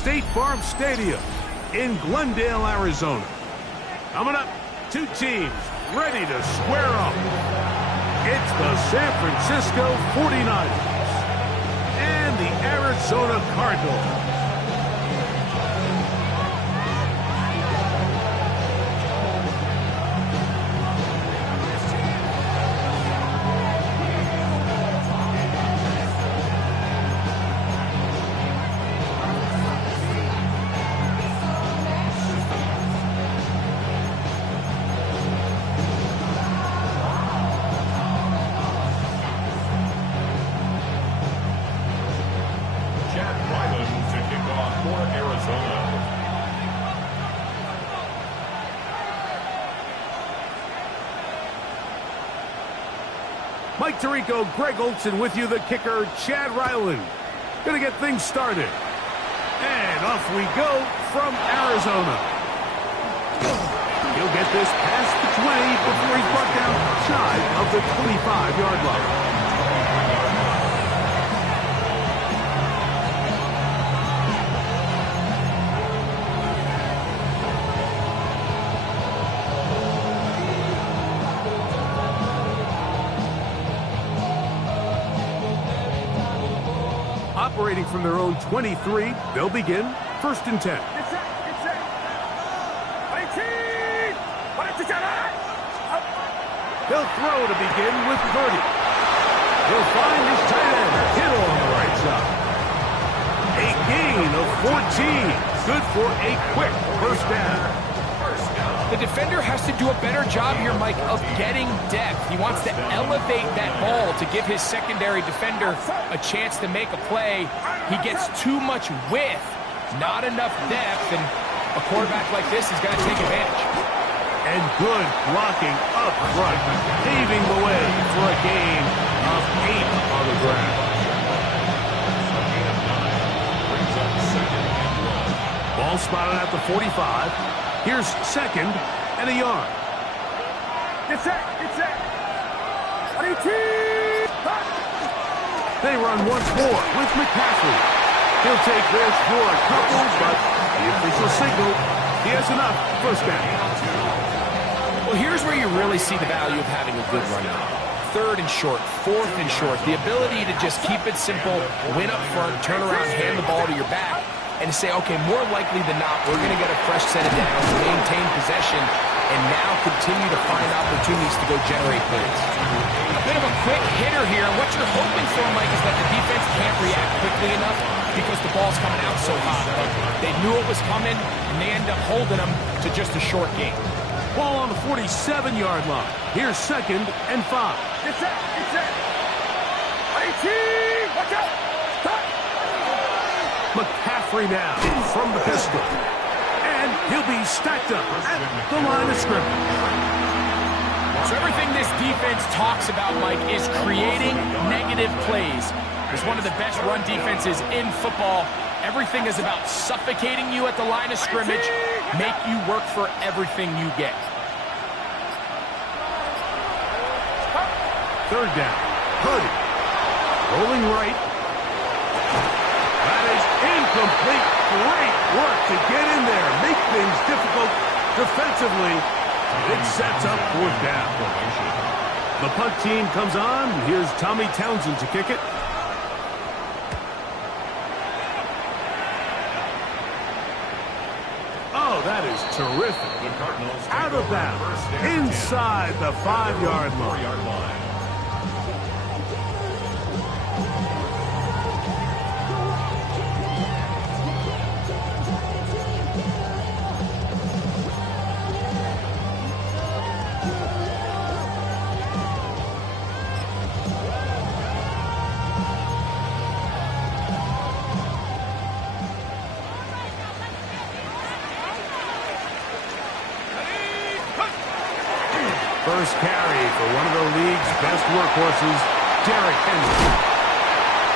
State Farm Stadium in Glendale, Arizona. Coming up, two teams ready to square up. It's the San Francisco 49ers and the Arizona Cardinals. Mike Tirico, Greg Olson with you, the kicker, Chad Ryland. Gonna get things started. And off we go from Arizona. He'll get this past the 20 before he's brought down shy of the 25-yard line. Operating from their own 23, they'll begin 1st and 10. They'll throw to begin with Purdy. He'll find his tight end, Kittle on the right side. A gain of 14. Good for a quick first down. The defender has to do a better job here, Mike, of getting depth. He wants to elevate that ball to give his secondary defender a chance to make a play. He gets too much width, not enough depth, and a quarterback like this is going to take advantage. And good blocking up front, paving the way for a gain of 8 on the ground. Ball spotted at the 45. Here's 2nd and a yard. Get set, get set. They run once more with McCaffrey. He'll take this for a couple, but the official signal, he has enough. First down. Well, here's where you really see the value of having a good running game. 3rd and short, 4th and short. The ability to just keep it simple, win up front, turn around, hand the ball to your back, and say, okay, more likely than not, we're going to get a fresh set of downs, maintain possession, and now continue to find opportunities to go generate points. A bit of a quick hitter here. What you're hoping for, Mike, is that the defense can't react quickly enough because the ball's coming out so hot. But they knew it was coming, and they end up holding them to just a short gain. Ball on the 47-yard line. Here's 2nd and 5. Get set, get set. Watch out. Stop. McCaffrey now from the pistol. And he'll be stacked up at the line of scrimmage. So everything this defense talks about, Mike, is creating negative plays. It's one of the best run defenses in football. Everything is about suffocating you at the line of scrimmage, make you work for everything you get. 3rd down. Purdy. Rolling right. That is incomplete. Great work to get in there. Make things difficult defensively. It sets up 4th down. The punt team comes on. Here's Tommy Townsend to kick it. Oh, that is terrific. Out of bounds. Inside the 5-yard line. First carry for one of the league's best workhorses, Derrick Henry.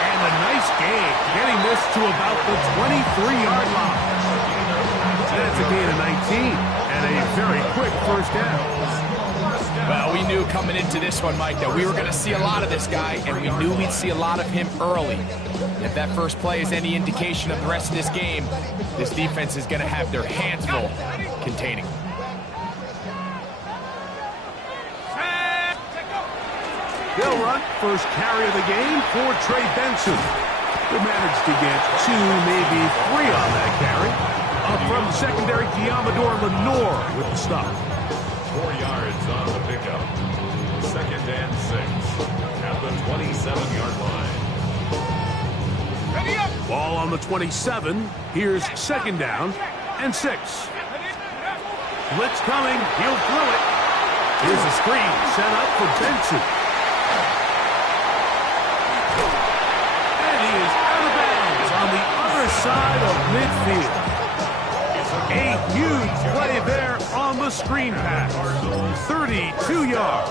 And a nice gain, getting this to about the 23-yard line. That's a gain of 19, and a very quick first down. Well, we knew coming into this one, Mike, that we were going to see a lot of this guy, and we knew we'd see a lot of him early. If that first play is any indication of the rest of this game, this defense is going to have their hands full containing him. They'll run first carry of the game for Trey Benson. They managed to get 2, maybe 3 on that carry. Up from secondary, Diamador Lenore with the stop. 4 yards on the pickup. 2nd and 6 at the 27-yard line. Ready up. Ball on the 27. Here's 2nd down and 6. Blitz coming. He'll throw it. Here's a screen set up for Benson. And he is out of bounds on the other side of midfield. A huge play there on the screen pass. 32 yards.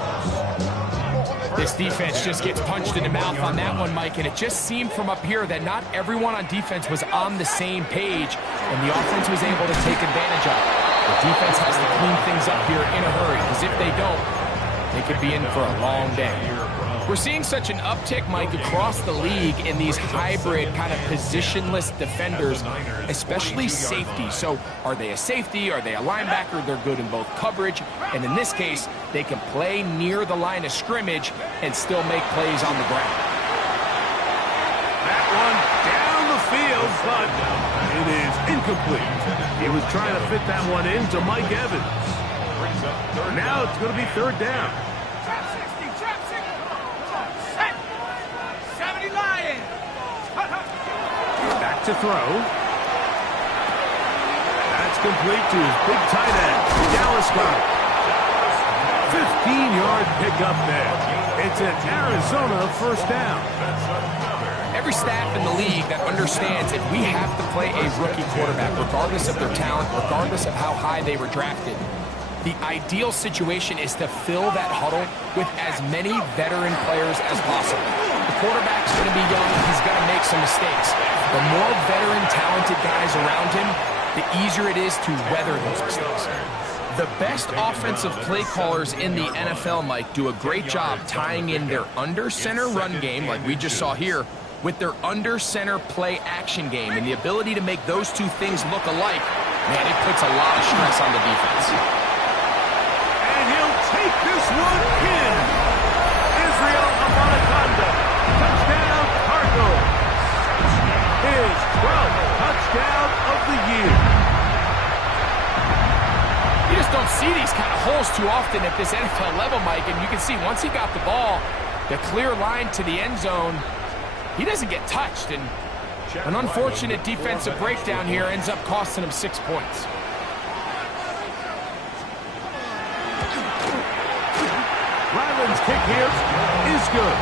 This defense just gets punched in the mouth on that one, Mike, and it just seemed from up here that not everyone on defense was on the same page, and the offense was able to take advantage of it. The defense has to clean things up here in a hurry, because if they don't, they could be in for a long day. We're seeing such an uptick, Mike, across the league in these hybrid kind of positionless defenders, especially safety. So are they a safety? Are they a linebacker? They're good in both coverage. And in this case, they can play near the line of scrimmage and still make plays on the ground. That one down the field, but it is incomplete. He was trying to fit that one into Mike Evans. Now it's going to be 3rd down. Trap 60, trap 60. Set. 70 Lions. Back to throw. That's complete to his big tight end, Dallas Goedert. 15-yard pickup there. It's an Arizona 1st down. Every staff in the league that understands if we have to play a rookie quarterback, regardless of their talent, regardless of how high they were drafted, the ideal situation is to fill that huddle with as many veteran players as possible. The quarterback's going to be young. He's going to make some mistakes. The more veteran, talented guys around him, the easier it is to weather those mistakes. The best offensive play callers in the NFL, Mike, do a great job tying in their under-center run game, like we just saw here, with their under-center play action game. And the ability to make those two things look alike, man, it puts a lot of stress on the defense. And he'll take this one in. Israel Abanikanda. Touchdown, Cardinals. His 12th touchdown of the year. You just don't see these kind of holes too often at this NFL level, Mike. And you can see once he got the ball, the clear line to the end zone, he doesn't get touched. And an unfortunate defensive breakdown here ends up costing him 6 points. Ryland's kick here is good.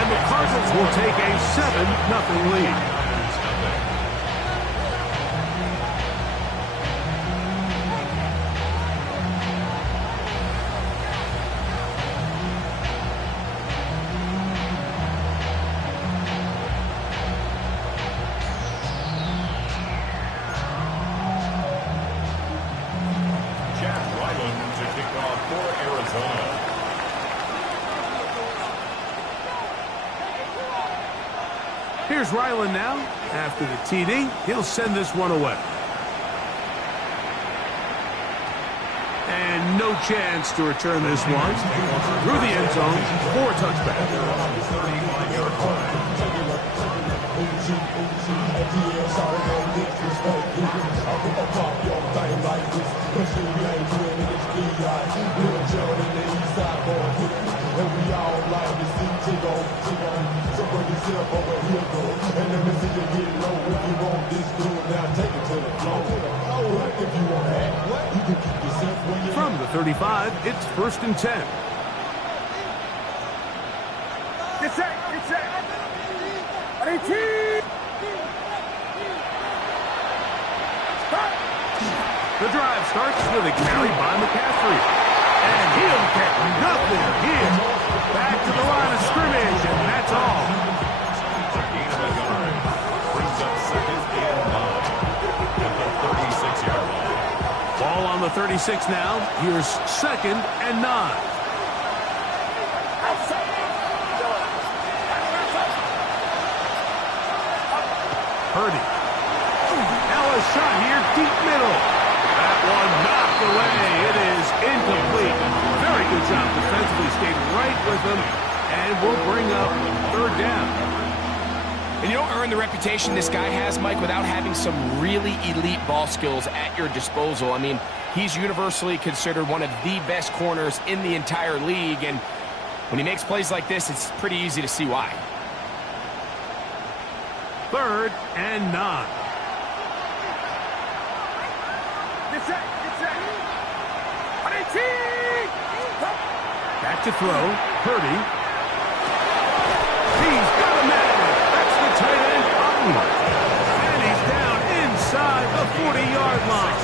And the Cardinals will take a 7-0 lead. Here's Ryland now. After the TD, he'll send this one away. And no chance to return this one. Through the end zone for a touchback. From the 35, it's 1st and 10. Get set, get set. 18. Start. The drive starts with a carry by McCaffrey. And he'll get nothing here. Back to the line of scrimmage, and that's all. A gain of a yard. Brings up 2nd and 9 at the 36-yard line. Ball on the 36 now. Here's 2nd and 9. Purdy. Now a shot here, deep middle. That one knocked away. It is incomplete. Very good job defensively. Stayed right with him. And we'll bring up third down. And you don't earn the reputation this guy has, Mike, without having some really elite ball skills at your disposal. I mean, he's universally considered one of the best corners in the entire league. And when he makes plays like this, it's pretty easy to see why. 3rd and 9. Back to throw. Purdy. He's got a man. That's the tight end. And he's down inside the 40-yard line.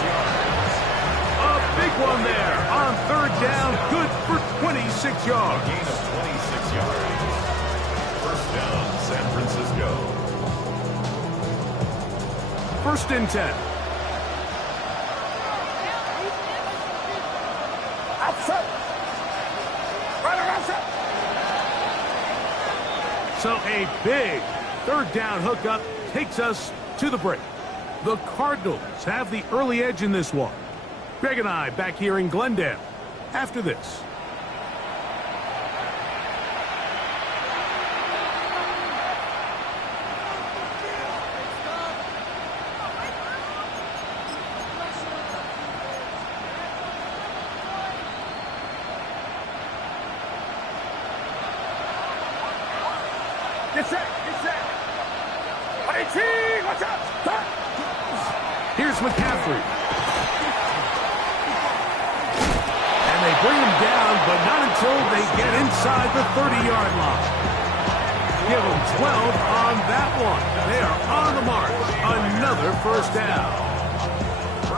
A big one there on 3rd down. Good for 26 yards. Gain of 26 yards. 1st down, San Francisco. 1st and 10. So a big 3rd down hookup takes us to the break. The Cardinals have the early edge in this one. Greg and I back here in Glendale after this. Get set. Watch out. Here's McCaffrey. And they bring him down, but not until they get inside the 30-yard line. Give them 12 on that one. They are on the mark. Another 1st down.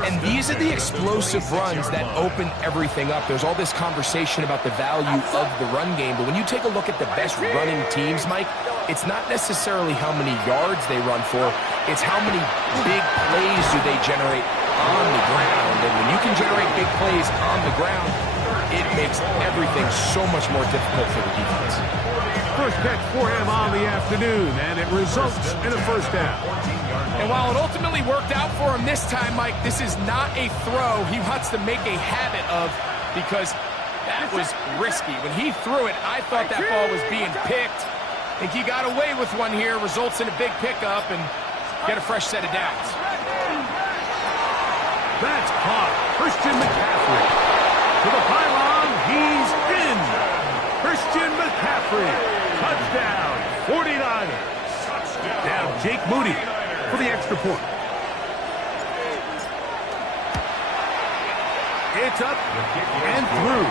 And these are the explosive runs that open everything up. There's all this conversation about the value of the run game, but when you take a look at the best running teams, Mike, it's not necessarily how many yards they run for, it's how many big plays do they generate on the ground. And when you can generate big plays on the ground, it makes everything so much more difficult for the defense. First catch for him on the afternoon, and it results in a 1st down. And while it ultimately worked out for him this time, Mike, this is not a throw he wants to make a habit of, because that was risky. When he threw it, I thought that ball was being picked. I think he got away with one here, results in a big pickup, and get a fresh set of downs. That's caught. Christian McCaffrey. To the pylon, he's in. Christian McCaffrey. Touchdown, 49ers. Now Jake Moody for the extra point. It's up and through.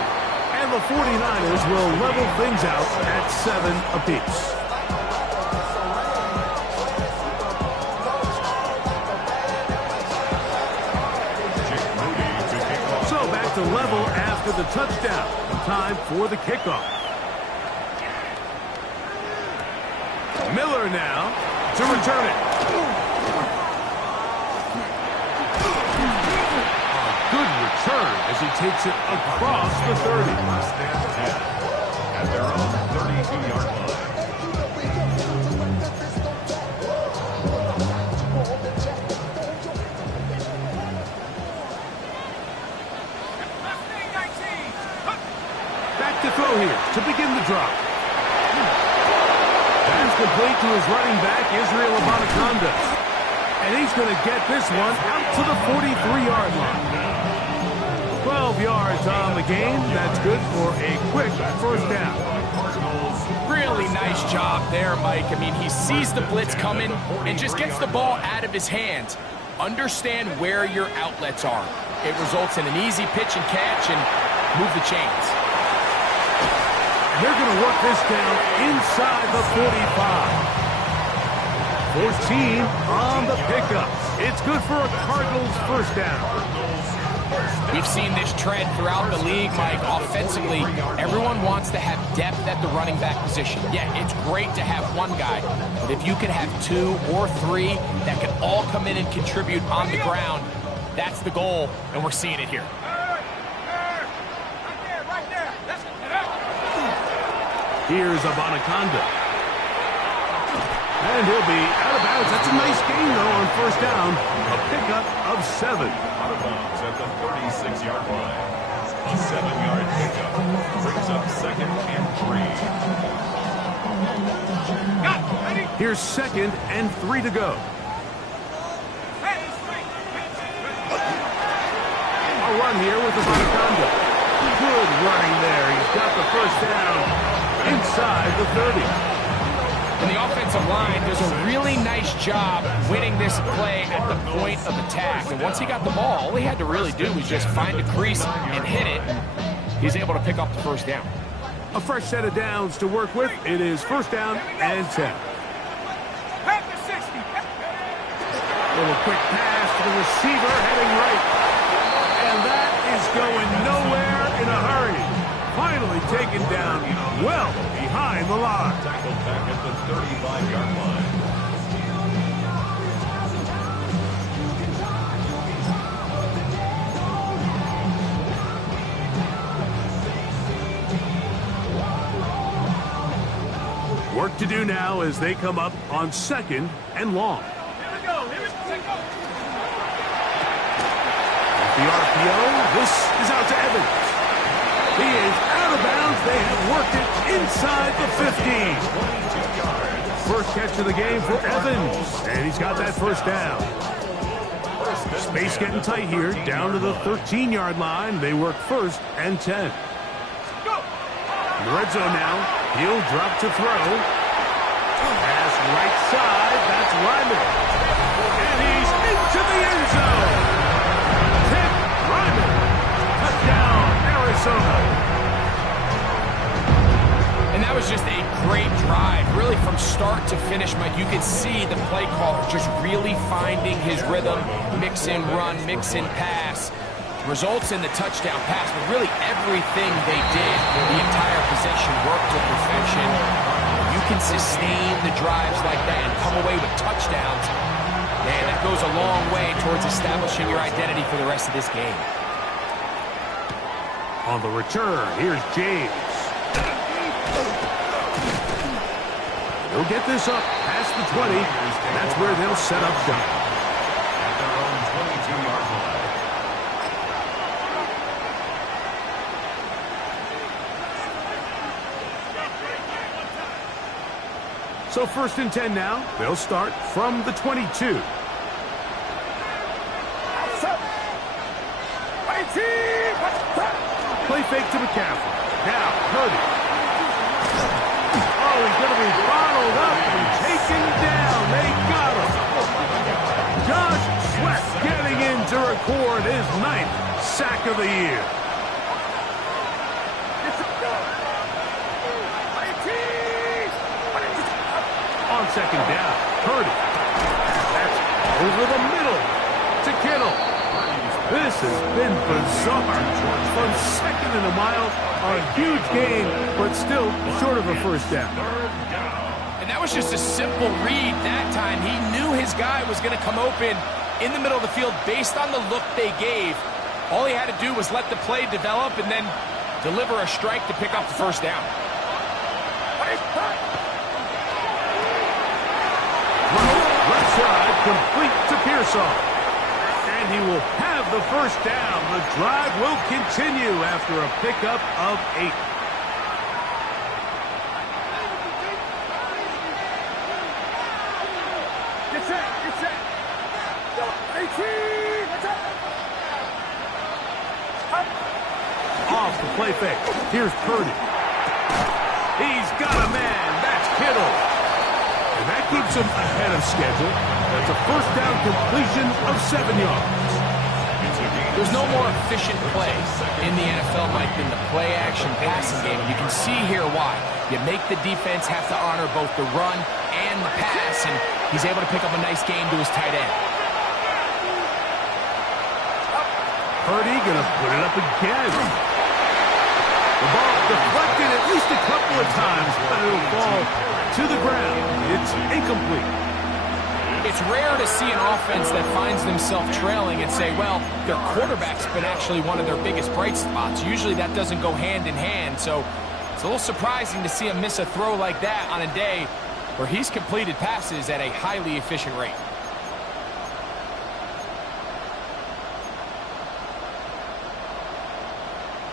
And the 49ers will level things out at 7 apiece. So back to level after the touchdown. Time for the kickoff. Miller now to return it. Good return as he takes it across the 30. At their own 32-yard line. Back to throw here to begin the drop. Pass complete to his running back, Israel Abonaconda. And he's going to get this one out to the 43-yard line. 12 yards on the game. That's good for a quick 1st down. Really nice job there, Mike. I mean, he sees the blitz coming and just gets the ball out of his hands. Understand where your outlets are. It results in an easy pitch and catch and move the chains. And they're going to work this down inside the 45. 14 on the pickup. It's good for a Cardinals 1st down. We've seen this trend throughout the league, Mike. Offensively, everyone wants to have depth at the running back position. Yeah, it's great to have one guy, but if you can have 2 or 3 that can all come in and contribute on the ground, that's the goal, and we're seeing it here. Here's Abonaconda. And he'll be out of bounds. That's a nice gain, though, on first down. A pickup of 7. Out of bounds at the 36-yard line. A 7-yard pickup brings up 2nd and 3. Here's 2nd and 3 to go. A run here with the Anaconda. Good running there. He's got the first down inside the 30. And the offensive line does a really nice job winning this play at the point of attack. And once he got the ball, all he had to really do was just find a crease and hit it. He's able to pick up the first down. A fresh set of downs to work with. It is first down and 10. Little quick pass to the receiver heading right. And that is going nowhere in a hurry. Finally taken down well behind the line. Tackled back at the 35-yard line. Work to do now as they come up on 2nd and long. The RPO, this is out to Evans. He is out of bounds. They have worked it inside the 15. First catch of the game for Evans, and he's got that first down. Space getting tight here, down to the 13-yard line. They work 1st and 10. In the red zone now, he'll drop to throw. Pass right side, that's Ryman. And he's into the end zone. Touchdown, Arizona. And that was just a great drive. Really from start to finish, Mike, you could see the play caller just really finding his rhythm. Mix in run, mix in pass. Results in the touchdown pass, but really everything they did, the entire possession worked to perfection. You can sustain the drives like that and come away with touchdowns. Man, that goes a long way towards establishing your identity for the rest of this game. On the return, here's James. He'll get this up past the 20. That's where they'll set up shop. At their own 22-yard line. So 1st and 10 now. They'll start from the 22. Play fake to McCaffrey. Now, Purdy. Oh, he's going to be bottled up and taken down. They got him. Josh Sweat getting in to record his 9th sack of the year. On 2nd down, Purdy. That's over the middle to Kittle. This has been bizarre. From 2nd and a mile, a huge gain, but still short of a first down. And that was just a simple read that time. He knew his guy was going to come open in the middle of the field based on the look they gave. All he had to do was let the play develop and then deliver a strike to pick up the first down. Left side, complete to Pearsall. And he will have the first down. The drive will continue after a pickup of 8. Get set, get set. 18, what's up? Off the play fake. Here's Purdy. He's got a man. That's Kittle. And that keeps him ahead of schedule. That's a first down completion of 7 yards. There's no more efficient play in the NFL, Mike, than the play-action passing game. And you can see here why. You make the defense have to honor both the run and the pass, and he's able to pick up a nice gain to his tight end. Purdy going to put it up again. The ball deflected at least a couple of times, but it'll fall to the ground. It's incomplete. It's rare to see an offense that finds themselves trailing and say, well, their quarterback's been actually one of their biggest bright spots. Usually that doesn't go hand in hand, so it's a little surprising to see him miss a throw like that on a day where he's completed passes at a highly efficient rate.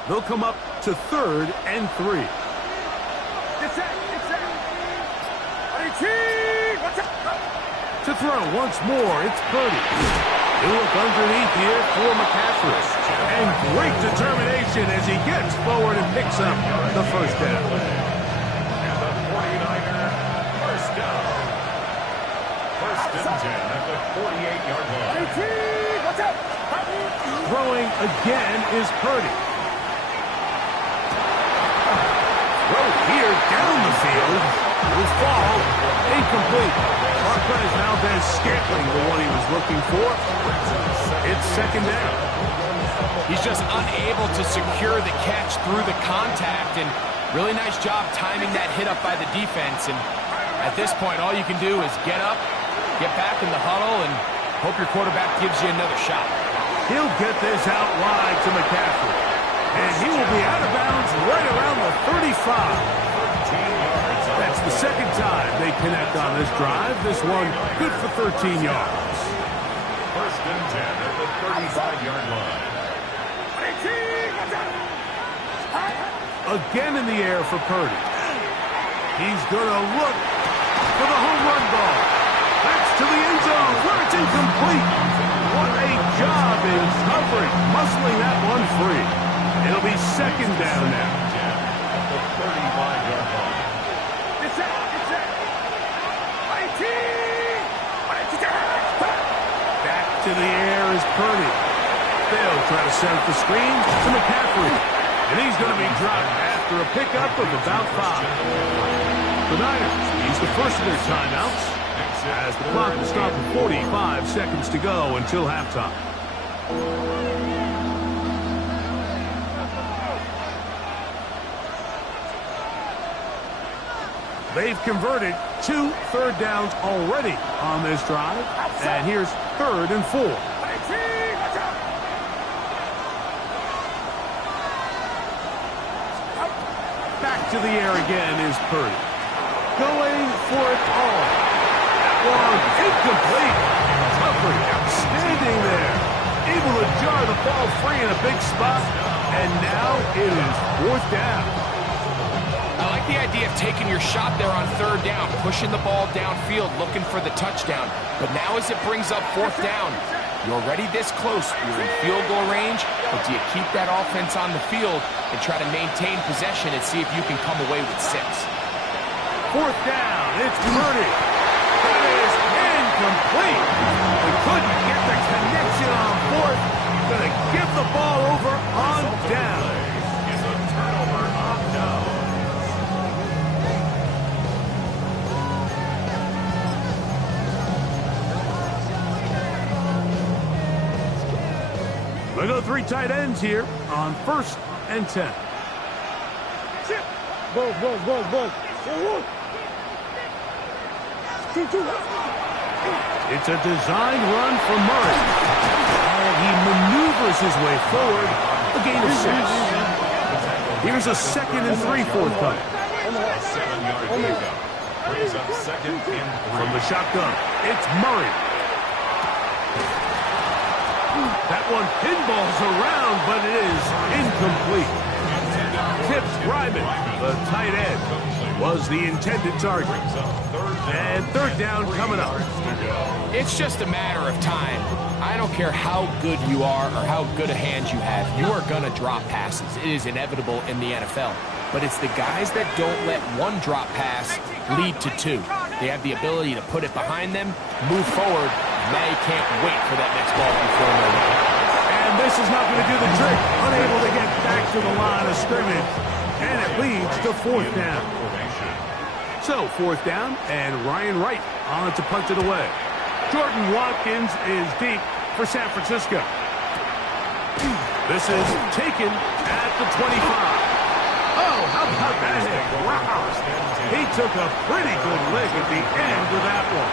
They'll come up to 3rd and 3. Get set. To throw once more, it's Purdy. He'll look underneath here for McCaffrey. And great determination as he gets forward and picks up the first down. And the 49er first down. 1st and 10 at the 48-yard line. Throwing again is Purdy. Throw here down the field. Will fall. Incomplete. Marquez Valdez Scantling, the one he was looking for. It's 2nd down. He's just unable to secure the catch through the contact, and really nice job timing that hit up by the defense. And at this point, all you can do is get up, get back in the huddle, and hope your quarterback gives you another shot. He'll get this out wide to McCaffrey. And he will be out of bounds right around the 35. That's the second time they connect on this drive. This one good for 13 yards. 1st and 10 at the 35-yard line. Again in the air for Purdy. He's going to look for the home run ball. That's to the end zone where it's incomplete. What a job in covering, muscling that one free. It'll be 2nd down now. At the 35-yard line. Back to the air is Purdy. They'll try to set up the screen to McCaffrey. And he's going to be dropped after a pickup of about 5. The Niners use the first of their timeouts as the clock will stop with 45 seconds to go until halftime. They've converted 2 third downs already on this drive. And here's 3rd and 4. Back to the air again is Purdy. Going for it all. That one incomplete. Humphrey outstanding there. Able to jar the ball free in a big spot. And now it is 4th down. I like the idea of taking your shot there on 3rd down, pushing the ball downfield, looking for the touchdown. But now as it brings up 4th down, you're already this close. You're in field goal range, but do you keep that offense on the field and try to maintain possession and see if you can come away with 6? 4th down, it's Purdy. That is incomplete. We couldn't get the connection on 4th. Gonna give the ball over on down. It's a turnover on down. We go 3 tight ends here on 1st and 10. Go. It's a design run for Murray. And he maneuvers his way forward. A gain of 6. Here's a 2nd and 3 forthcoming. 7-yard pickup. Brings up 2nd and 3. From the shotgun, it's Murray. That one pinballs around, but it is incomplete. Tips Ryman, the tight end, was the intended target. And 3rd down coming up. It's just a matter of time. I don't care how good you are or how good a hand you have. You are going to drop passes. It is inevitable in the NFL. But it's the guys that don't let one drop pass lead to 2. They have the ability to put it behind them, move forward, and they can't wait for that next ball to be thrown away. And this is not going to do the trick. Unable to get back to the line of scrimmage. And it leads to 4th down. So 4th down, and Ryan Wright on to punt it away. Jordan Watkins is deep for San Francisco. This is taken at the 25. Oh, how about that hit? Wow. He took a pretty good lick at the end of that one.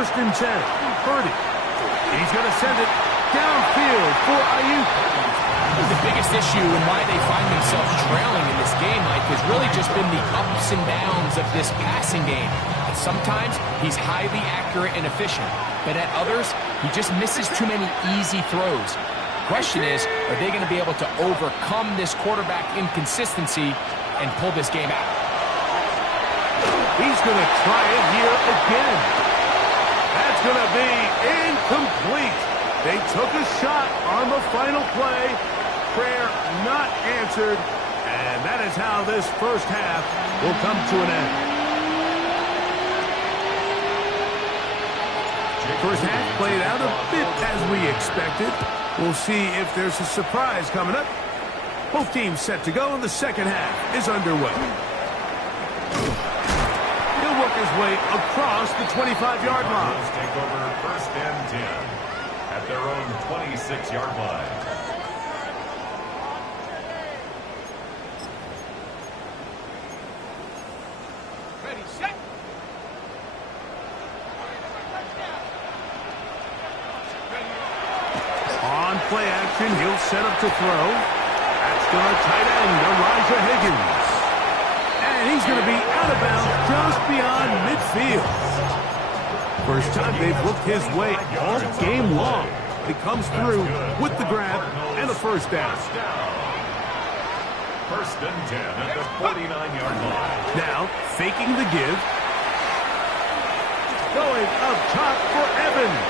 1st and 10. Purdy. He's going to send it downfield for Ayuk. The biggest issue and why they find themselves trailing in this game, Mike, has really just been the ups and downs of this passing game. And sometimes he's highly accurate and efficient, but at others, he just misses too many easy throws. Question is, are they going to be able to overcome this quarterback inconsistency and pull this game out? He's going to try it here again. That's going to be incomplete. They took a shot on the final play. Prayer not answered. And that is how this first half will come to an end. First half played out a bit as we expected. We'll see if there's a surprise coming up. Both teams set to go, and the second half is underway. He'll work his way across the 25-yard line. Take over 1st and 10 at their own 26-yard line. Ready, set. On play action, he'll set up to throw. That's going to tight end, Elijah Higgins. And he's going to be out of bounds just beyond midfield. First time they've looked his way all game long. He comes through with the grab and a first down. 1st and 10 at the 49-yard line. Now, faking the give. Going up top for Evans.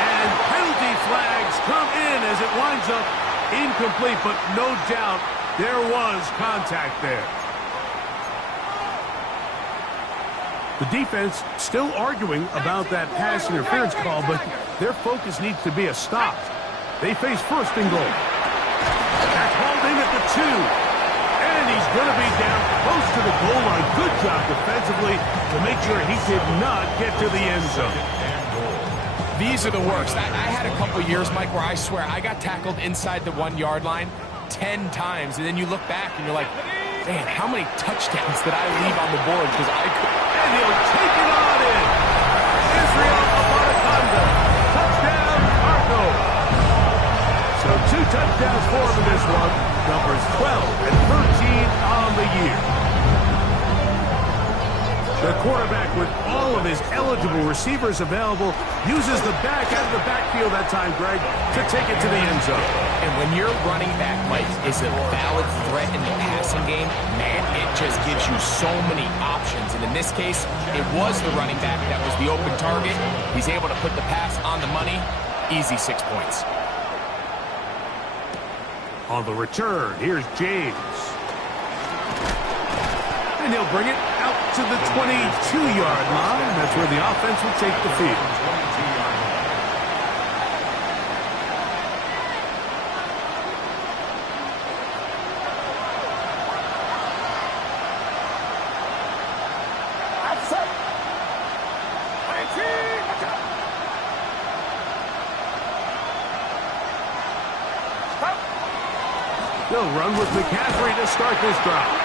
And penalty flags come in as it winds up incomplete, but no doubt there was contact there. The defense still arguing about that pass interference call, but their focus needs to be a stop. They face 1st and goal. That's hauled in at the 2. And he's going to be down close to the goal line. Good job defensively to make sure he did not get to the end zone. These are the worst. I had a couple years, Mike, where I swear I got tackled inside the 1-yard line 10 times, and then you look back and you're like, man, how many touchdowns did I leave on the board because I couldn't. And he'll take it on in. Israel Abanaconda. Touchdown, Argo. So 2 touchdowns for him in this one. Numbers 12 and 13 on the year. The quarterback, with all of his eligible receivers available, uses the back out of the backfield that time, Greg, to take it to the end zone. And when your running back, Mike, is a valid threat in the passing game, man, it just gives you so many options. And in this case, it was the running back that was the open target. He's able to put the pass on the money. Easy 6 points. On the return, here's James. And he'll bring it out to the 22-yard line. That's where the offense will take the field. They'll run with McCaffrey to start this drive.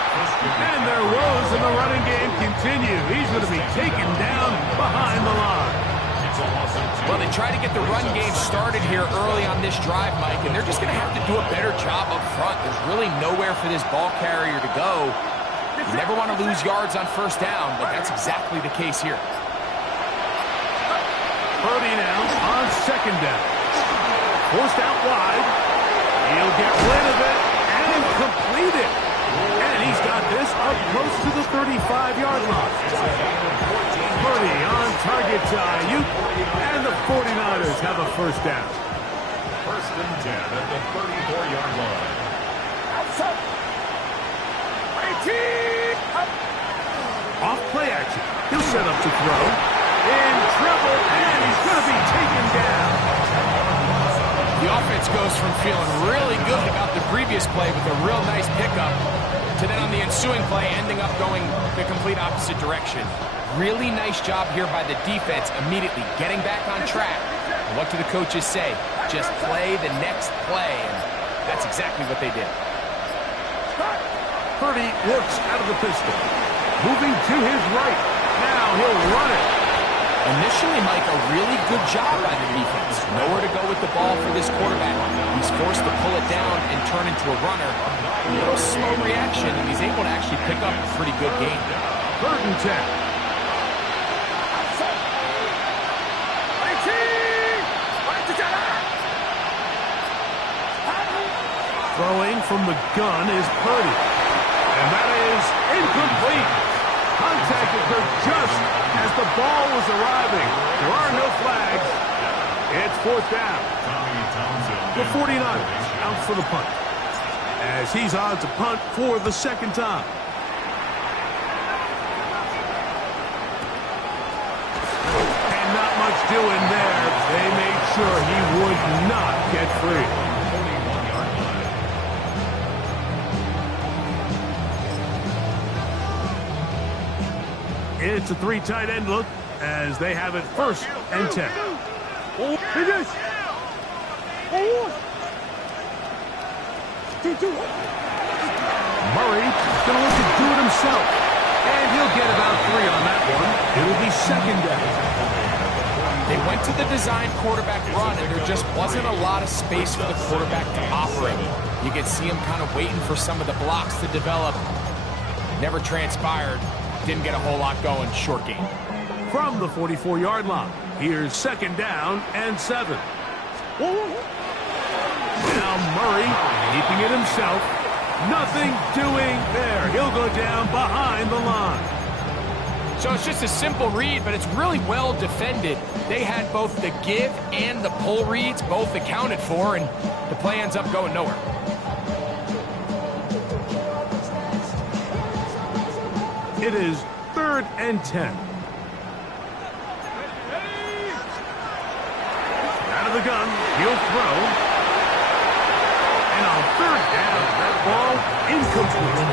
And their woes in the running game continue. He's going to be taken down behind the line. Well, they try to get the run game started here early on this drive, Mike, and they're just going to have to do a better job up front. There's really nowhere for this ball carrier to go. You never want to lose yards on 1st down, but that's exactly the case here. Purdy now on 2nd down. Forced out wide. He'll get rid of it and complete it. And he's got this up close to the 35-yard line. Purdy on target to Ayuk, and the 49ers have a first down. 1st and 10 at the 34-yard line. Off play action. He'll set up to throw. In trouble, and he's going to be taken down. The offense goes from feeling really good about the previous play with a real nice pickup to then on the ensuing play ending up going the complete opposite direction. Really nice job here by the defense immediately getting back on track. And what do the coaches say? Just play the next play, and that's exactly what they did. Purdy works out of the pistol. Moving to his right. Now now he'll run it. Initially, Mike, a really good job by the defense. Nowhere to go with the ball for this quarterback. He's forced to pull it down and turn into a runner. A little slow reaction, and he's able to actually pick up a pretty good game. 3rd and 10. Throwing from the gun is Purdy. And that is incomplete. Contact occurred just as the ball was arriving. There are no flags. It's 4th down. The 49ers out for the punt, as he's on to punt for the 2nd time. And not much doing there. They made sure he would not get free. It's a 3 tight end look as they have it 1st and 10. Murray going to look to do it himself. And he'll get about 3 on that one. It'll be 2nd down. They went to the design quarterback run, and there just wasn't a lot of space for the quarterback to operate. You could see him kind of waiting for some of the blocks to develop. Never transpired. Didn't get a whole lot going. Short game. From the 44-yard line, here's 2nd down and 7. Now Murray keeping it himself. Nothing doing there. He'll go down behind the line. So it's just a simple read, but it's really well defended. They had both the give and the pull reads both accounted for, and the play ends up going nowhere. It is 3rd and 10. Out of the gun, he'll throw. And on 3rd down, that ball incomplete.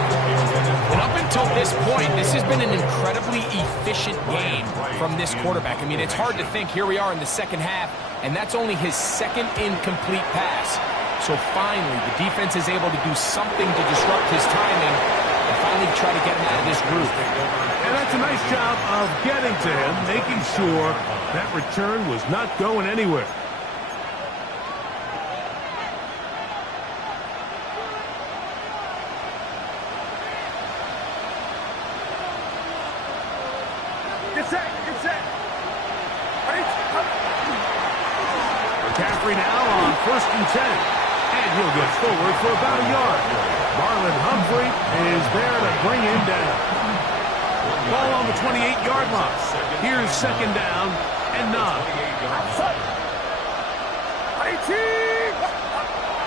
And up until this point, this has been an incredibly efficient game from this quarterback. I mean, it's hard to think. Here we are in the 2nd half, and that's only his 2nd incomplete pass. So finally, the defense is able to do something to disrupt his timing and finally try to get him out of this groove. And that's a nice job of getting to him, making sure that return was not going anywhere. McCaffrey now on 1st and 10. And he'll get forward for about a yard. Marlon Humphrey is there to bring him down. Ball on the 28-yard line. Here's 2nd down and 9.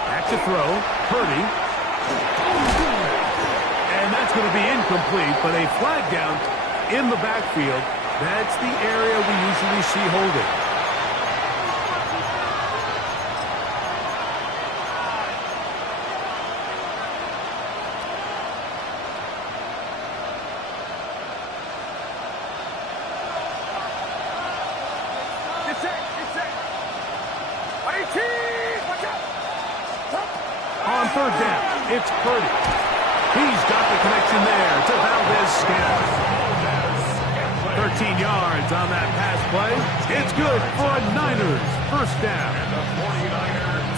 Back to throw. Purdy. And that's going to be incomplete, but a flag down in the backfield. That's the area we usually see holding. On 3rd down, it's Purdy. He's got the connection there to Valdez-Scantling. 13 yards on that pass play. It's good for a Niners 1st down.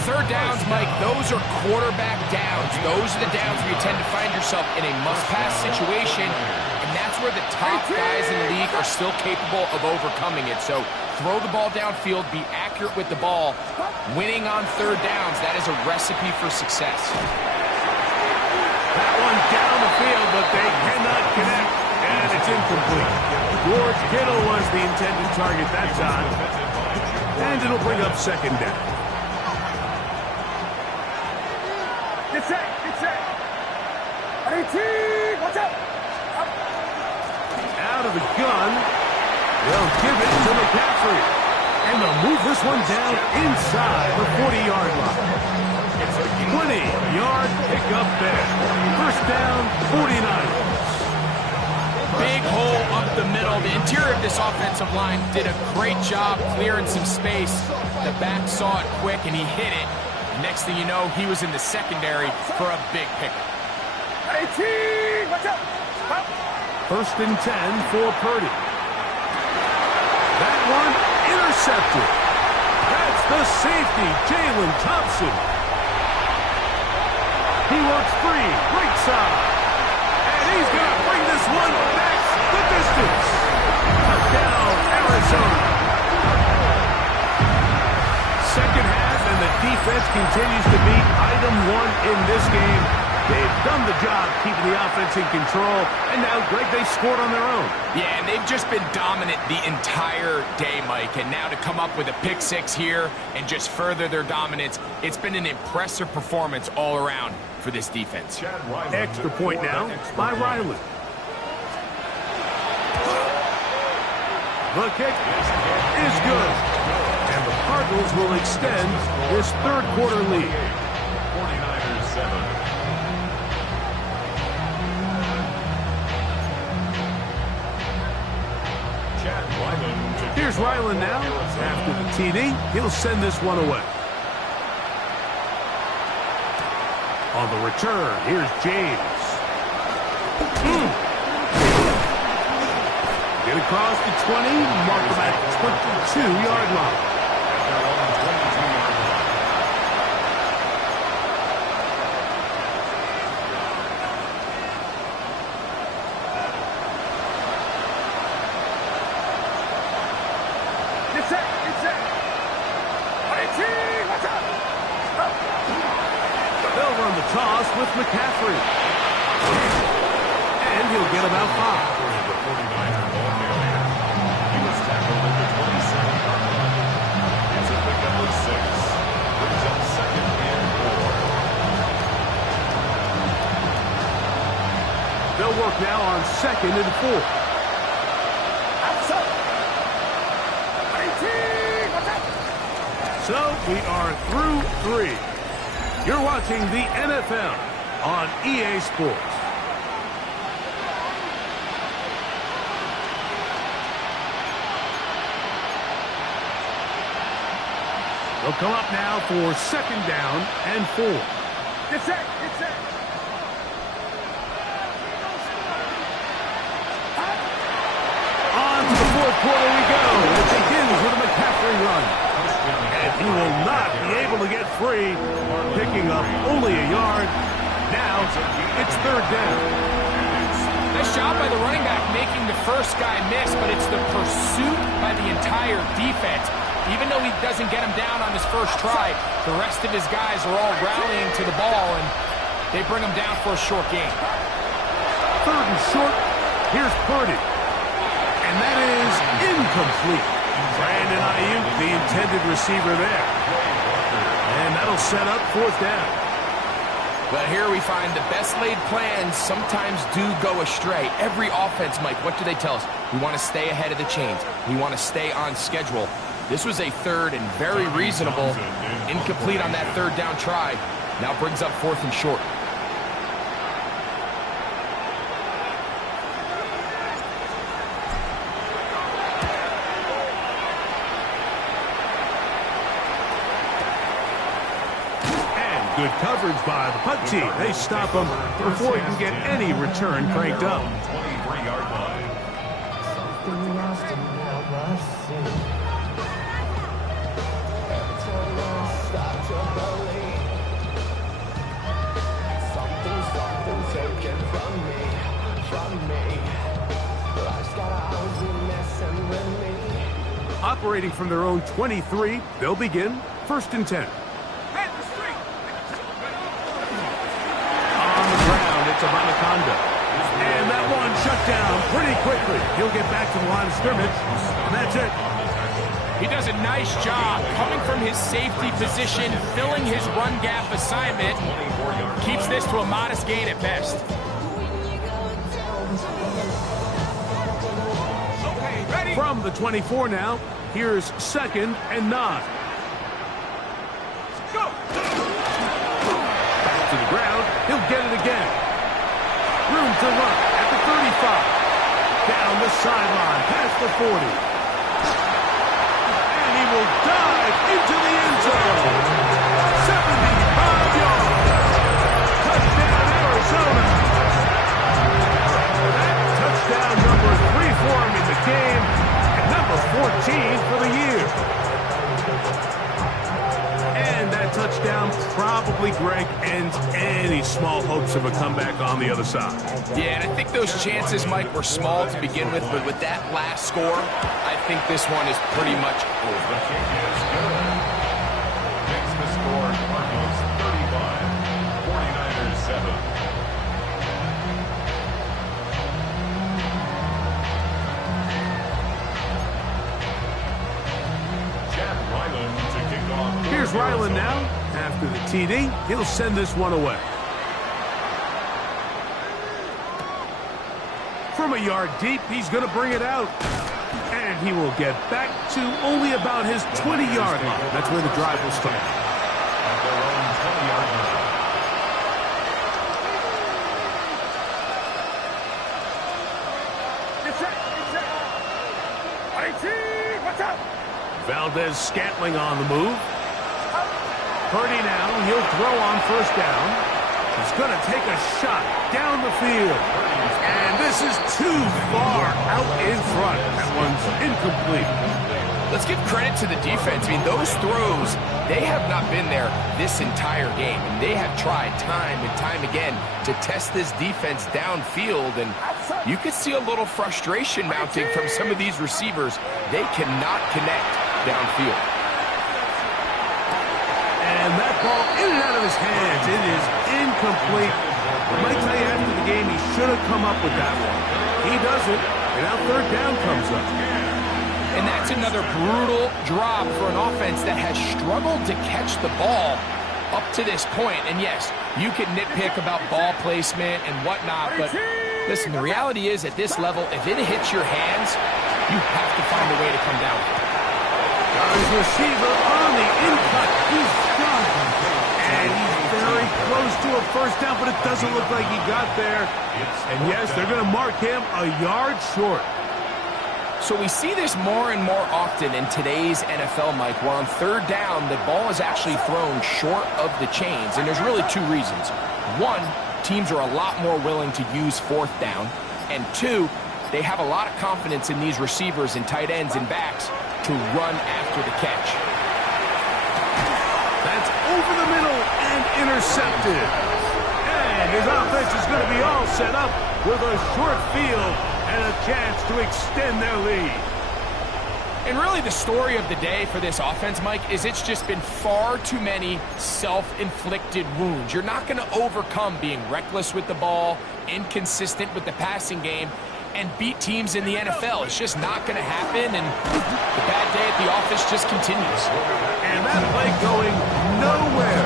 3rd downs, Mike, those are quarterback downs. Those are the downs where you tend to find yourself in a must-pass situation, and that's where the top guys in the league are still capable of overcoming it. So throw the ball downfield, be accurate with the ball. Winning on 3rd downs, that is a recipe for success. That one down the field, but they cannot connect, and it's incomplete. George Kittle was the intended target that time, and it'll bring up 2nd down. Get set, get set. 18, watch out. Out of the gun, they'll give it to McCaffrey. And they'll move this one down inside the 40-yard line. 20-yard pickup there. 1st down, 49ers. Big hole up the middle. The interior of this offensive line did a great job clearing some space. The back saw it quick, and he hit it. Next thing you know, he was in the secondary for a big pickup. 18, watch out. 1st and 10 for Purdy. one, intercepted. That's the safety, Jalen Thompson. He works free, right side. And he's going to bring this one back the distance. Touchdown, Arizona. Second half, and the defense continues to be item one in this game. They've done the job keeping the offense in control, and now, Greg, they scored on their own. Yeah, and they've just been dominant the entire day, Mike. And now to come up with a pick six here and just further their dominance, it's been an impressive performance all around for this defense. Extra point now by Riley. The kick is good. And the Cardinals will extend this third quarter lead. 49ers 7. Here's Ryland now. After the TD, he'll send this one away. On the return, here's James. Get across the 20, mark him at the 22-yard line. They'll run the toss with McCaffrey. And he'll get about 5. He was tackled at the 27-yard line. It's a pickup of 6. Brings up 2nd and 4. They'll work now on 2nd and 4. So we are through 3. You're watching the NFL on EA Sports. They'll come up now for 2nd down and 4. Get set, get set. On to the fourth quarter we go. It begins with a McCaffrey run. And he will not be able to get free, picking up only a yard. Now it's 3rd down. Nice job by the running back making the first guy miss, but it's the pursuit by the entire defense. Even though he doesn't get him down on his first try, the rest of his guys are all rallying to the ball, and they bring him down for a short gain. 3rd and short. Here's Purdy. And that is incomplete. Brandon Ayuk, the intended receiver there. And that'll set up 4th down. Well, here we find the best laid plans sometimes do go astray. Every offense, Mike, what do they tell us? We want to stay ahead of the chains. We want to stay on schedule. This was a 3rd and very reasonable. Incomplete on that 3rd down try. Now brings up 4th and short. Good coverage by the punt team. They stop him before he can get any return cranked up. 23-yard line. Operating from their own 23, they'll begin 1st and 10. Anaconda. And that one shut down pretty quickly. He'll get back to the line of scrimmage. And that's it. He does a nice job coming from his safety position, filling his run gap assignment. Keeps this to a modest gain at best. From the 24 now, here's 2nd and 9. Go! Back to the ground. He'll get it again. Room to run at the 35. Down the sideline, past the 40. And he will dive into the end zone. 75 yards. Touchdown, Arizona. That touchdown number 3 for him in the game. And number 14 probably, Greg, ends any small hopes of a comeback on the other side. Yeah, and I think those chances, Mike, were small to begin with, but with that last score, I think this one is pretty much over. The kick is good. Makes the score Cardinals 35, 49ers 7. Here's Ryland now. After the TD, he'll send this one away. From a yard deep, he's going to bring it out. And he will get back to only about his 20-yard line. That's where the drive will start. At their own 20-yard line. What's up? Valdez-Scantling on the move. Purdy now, he'll throw on first down. He's going to take a shot down the field. And this is too far out in front. That one's incomplete. Let's give credit to the defense. I mean, those throws, they have not been there this entire game. And they have tried time and time again to test this defense downfield. And you could see a little frustration mounting from some of these receivers. They cannot connect downfield. And that ball in and out of his hands. It is incomplete. I might tell you after the game he should have come up with that one. He doesn't, and now third down comes up. And that's another brutal drop for an offense that has struggled to catch the ball up to this point. And yes, you can nitpick about ball placement and whatnot, but listen, the reality is at this level, if it hits your hands, you have to find a way to come down. Got his receiver on the in-cut. He's done. And he's very close to a first down, but it doesn't look like he got there. And yes, they're going to mark him a yard short. So we see this more and more often in today's NFL, Mike, where on third down, the ball is actually thrown short of the chains. And there's really two reasons. One, teams are a lot more willing to use fourth down. And two, they have a lot of confidence in these receivers and tight ends and backs to run after the catch. That's over the middle and intercepted. And his offense is going to be all set up with a short field and a chance to extend their lead. And really the story of the day for this offense, Mike, is it's just been far too many self-inflicted wounds. You're not going to overcome being reckless with the ball, inconsistent with the passing game, and beat teams in the NFL. It's just not going to happen, and the bad day at the office just continues. And that play going nowhere.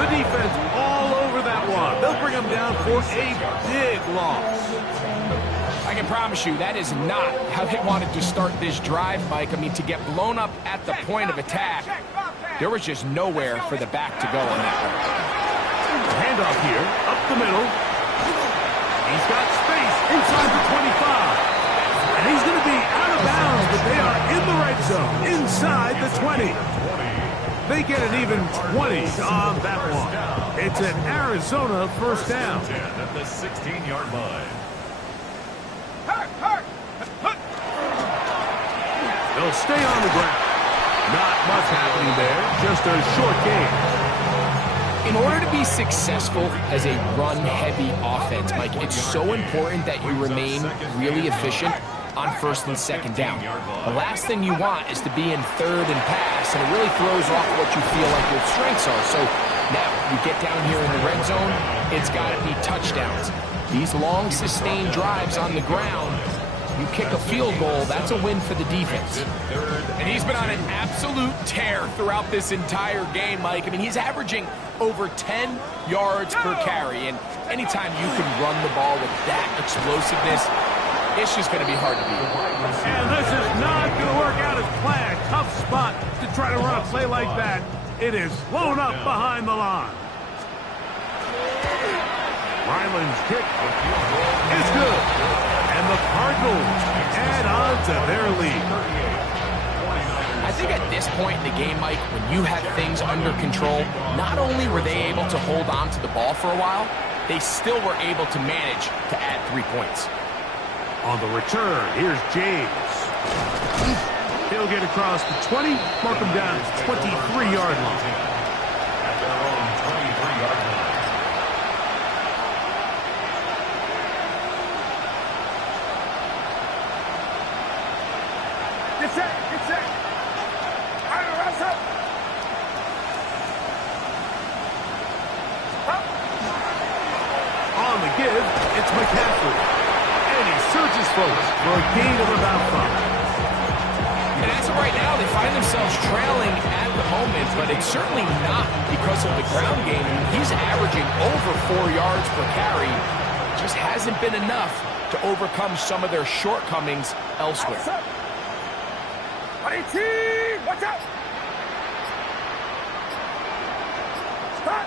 The defense all over that one. They'll bring them down for a big loss. I can promise you that is not how they wanted to start this drive, Mike. I mean, to get blown up at the point of attack, there was just nowhere for the back to go on that one. Handoff here, up the middle. He's got space inside the 25. And he's going to be out of bounds, but they are in the red zone, inside the 20. They get an even 20 on that one. It's an Arizona first down. At the 16-yard line. They'll stay on the ground. Not much happening there, just a short game. In order to be successful as a run-heavy offense, Mike, it's so important that you remain really efficient on first and second down. The last thing you want is to be in third and pass, and it really throws off what you feel like your strengths are. So now you get down here in the red zone, it's got to be touchdowns. These long, sustained drives on the ground, you kick a field goal, that's a win for the defense. And he's been on an absolute tear throughout this entire game, Mike. I mean, he's averaging over 10 yards per carry. And anytime you can run the ball with that explosiveness, it's just going to be hard to beat. And this is not going to work out as planned. Tough spot to try to run a play like that. It is blown up behind the line. Ryland's kick is good. And the Cardinals add on to their lead. I think at this point in the game, Mike, when you have things under control, not only were they able to hold on to the ball for a while, they still were able to manage to add 3 points. On the return, here's James. He'll get across the 20, mark him down at the 23-yard line. give. It's McCaffrey. And he surges forward for a gain of about 5. And as of right now, they find themselves trailing at the moment, but it's certainly not because of the ground game. He's averaging over 4 yards per carry. Just hasn't been enough to overcome some of their shortcomings elsewhere. Watch out! Stop!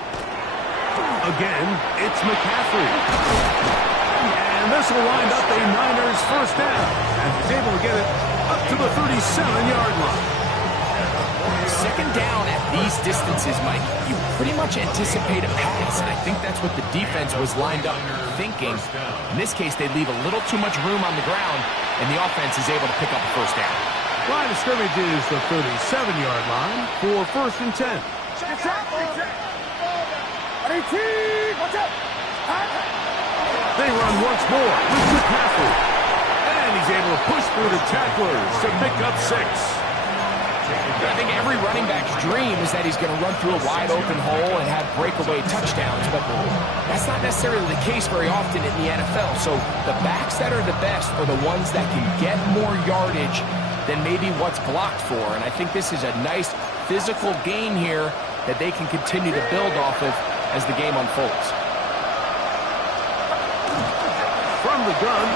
Again, it's McCaffrey. And this will wind up a Niners first down. And he's able to get it up to the 37-yard line. Second down at these distances, Mike, you pretty much anticipate a pass, and I think that's what the defense was lined up thinking. In this case, they leave a little too much room on the ground, and the offense is able to pick up a first down. Line of scrimmage is the 37-yard line for 1st and 10. They run once more with McCaffrey. And he's able to push through the tacklers to pick up 6. I think every running back's dream is that he's going to run through a wide open hole and have breakaway touchdowns, but that's not necessarily the case very often in the NFL. So the backs that are the best are the ones that can get more yardage than maybe what's blocked for. And I think this is a nice physical gain here that they can continue to build off of as the game unfolds. From the gun,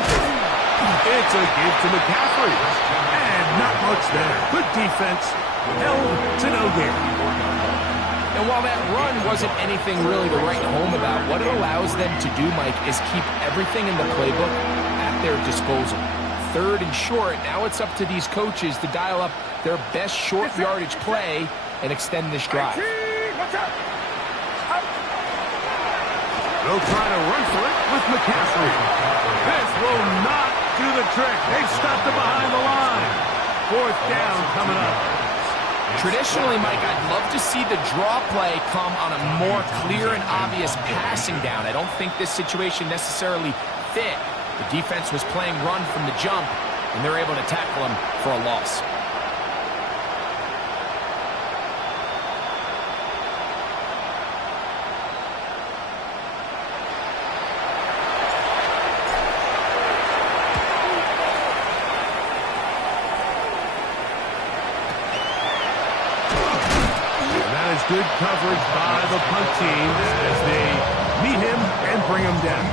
it's a give to McCaffrey. And not much there. Good defense. Held to no gain. And while that run wasn't anything really to write home about, what it allows them to do, Mike, is keep everything in the playbook at their disposal. 3rd and short, now it's up to these coaches to dial up their best short yardage play and extend this drive. They'll try to run for it with McCaffrey. This will not do the trick. They've stopped it behind the line. 4th down coming up. Traditionally, Mike, I'd love to see the draw play come on a more clear and obvious passing down. I don't think this situation necessarily fit. The defense was playing run from the jump, and they're able to tackle him for a loss. Good coverage by the punt team as they meet him and bring him down.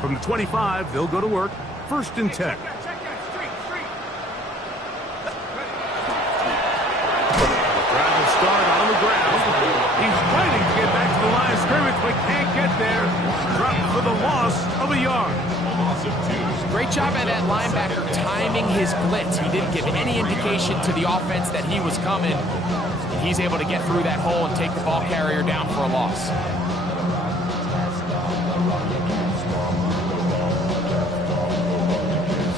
From the 25, they'll go to work. 1st and 10. Start on the ground. He's fighting to get back to the line of scrimmage, but can't get there. Dropped for the loss of a yard. Great job by that linebacker timing his blitz. He didn't give any indication to the offense that he was coming. And he's able to get through that hole and take the ball carrier down for a loss.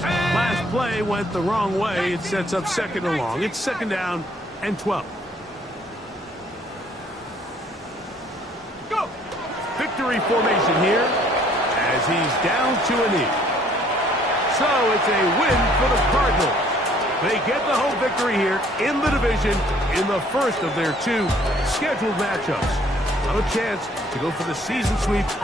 Last play went the wrong way. It sets up 2nd and long. It's 2nd down and 12. Victory formation here as he's down to a knee. So it's a win for the Cardinals. They get the home victory here in the division in the first of their 2 scheduled matchups. Have a chance to go for the season sweep